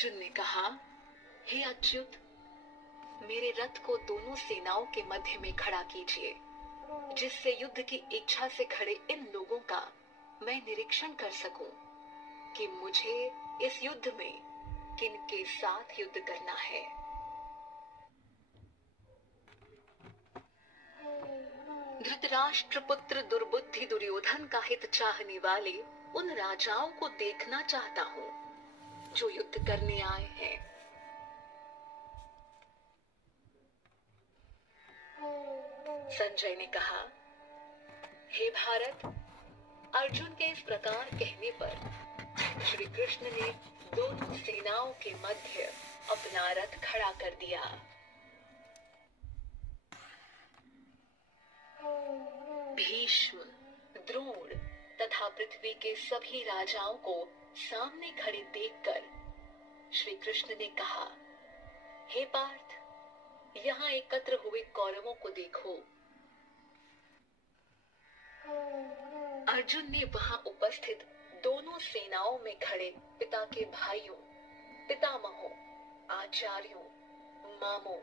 अर्जुन ने कहा, हे अच्युत, मेरे रथ को दोनों सेनाओं के मध्य में खड़ा कीजिए, जिससे युद्ध की इच्छा से खड़े इन लोगों का मैं निरीक्षण कर सकूं कि मुझे इस युद्ध में किनके साथ युद्ध करना है। धृतराष्ट्र पुत्र दुर्बुद्धि दुर्योधन का हित चाहने वाले उन राजाओं को देखना चाहता हूं जो युद्ध करने आए हैं। संजय ने कहा, हे भारत, अर्जुन के इस प्रकार कहने पर श्री कृष्ण ने दोनों सेनाओं के मध्य अपना रथ खड़ा कर दिया। भीष्म, द्रोण तथा पृथ्वी के सभी राजाओं को सामने खड़े देखकर श्री कृष्ण ने कहा, हे पार्थ, यहाँ एकत्र हुए कौरवों को देखो। अर्जुन ने वहां उपस्थित दोनों सेनाओं में खड़े पिता के भाइयों, पितामहों, आचार्यों, मामों,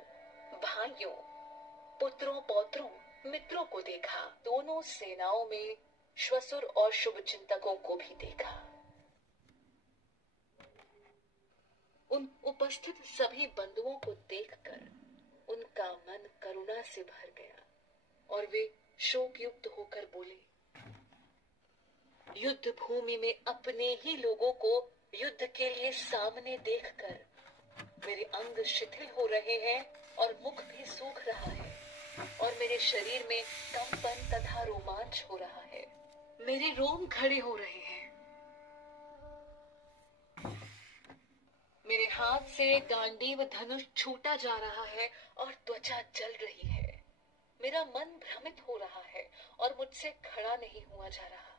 भाइयों, पुत्रों, पौत्रों, मित्रों को देखा। दोनों सेनाओं में श्वसुर और शुभ चिंतकों को भी देखा। उन उपस्थित सभी बंधुओं को देखकर उनका मन करुणा से भर गया और वे शोक युक्त होकर बोले, युद्ध भूमि में अपने ही लोगों को युद्ध के लिए सामने देखकर मेरे अंग शिथिल हो रहे हैं और मुख भी सूख रहा है और मेरे शरीर में कंपन तथा रोमांच हो रहा है। मेरे रोम खड़े हो रहे हैं। मेरे हाथ से गांडीव धनुष छूटा जा रहा है और त्वचा जल रही है। मेरा मन भ्रमित हो रहा है और मुझसे खड़ा नहीं हुआ जा रहा।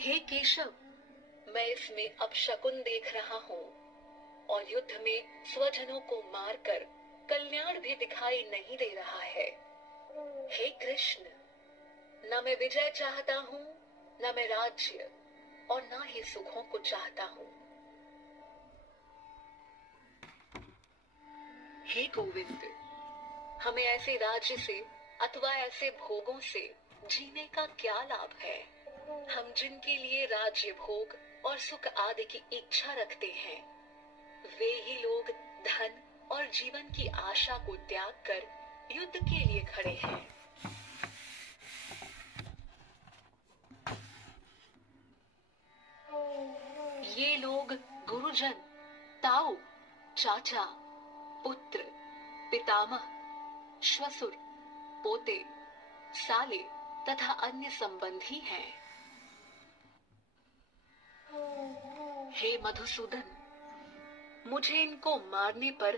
हे केशव, मैं इसमें अपशकुन देख रहा हूँ और युद्ध में स्वजनों को मारकर कल्याण भी दिखाई नहीं दे रहा है। हे कृष्ण, न मैं विजय चाहता हूँ, न मैं राज्य और न ही सुखों को चाहता हूँ। हे गोविंद, हमें ऐसे राज्य से अथवा ऐसे भोगों से जीने का क्या लाभ है? हम जिनके लिए राज्य भोग और सुख आदि की इच्छा रखते हैं, वे ही लोग धन और जीवन की आशा को त्याग कर युद्ध के लिए खड़े हैं। ये लोग गुरुजन, ताऊ, चाचा, पुत्र, पितामह, श्वसुर, पोते, साले तथा अन्य संबंधी हैं। हे मधुसूदन, मुझे इनको मारने पर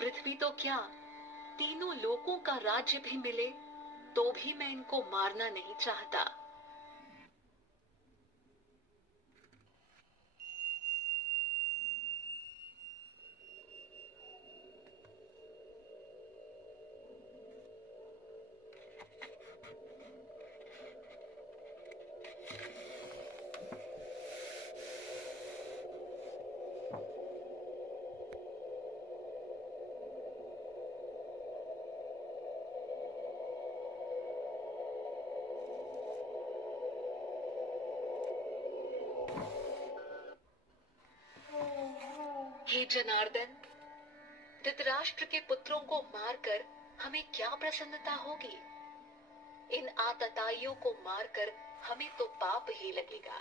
पृथ्वी तो क्या, तीनों लोकों का राज्य भी मिले तो भी मैं इनको मारना नहीं चाहता। हे जनार्दन, धृतराष्ट्र के पुत्रों को मारकर हमें क्या प्रसन्नता होगी? इन आतताइयों को मारकर हमें तो पाप ही लगेगा।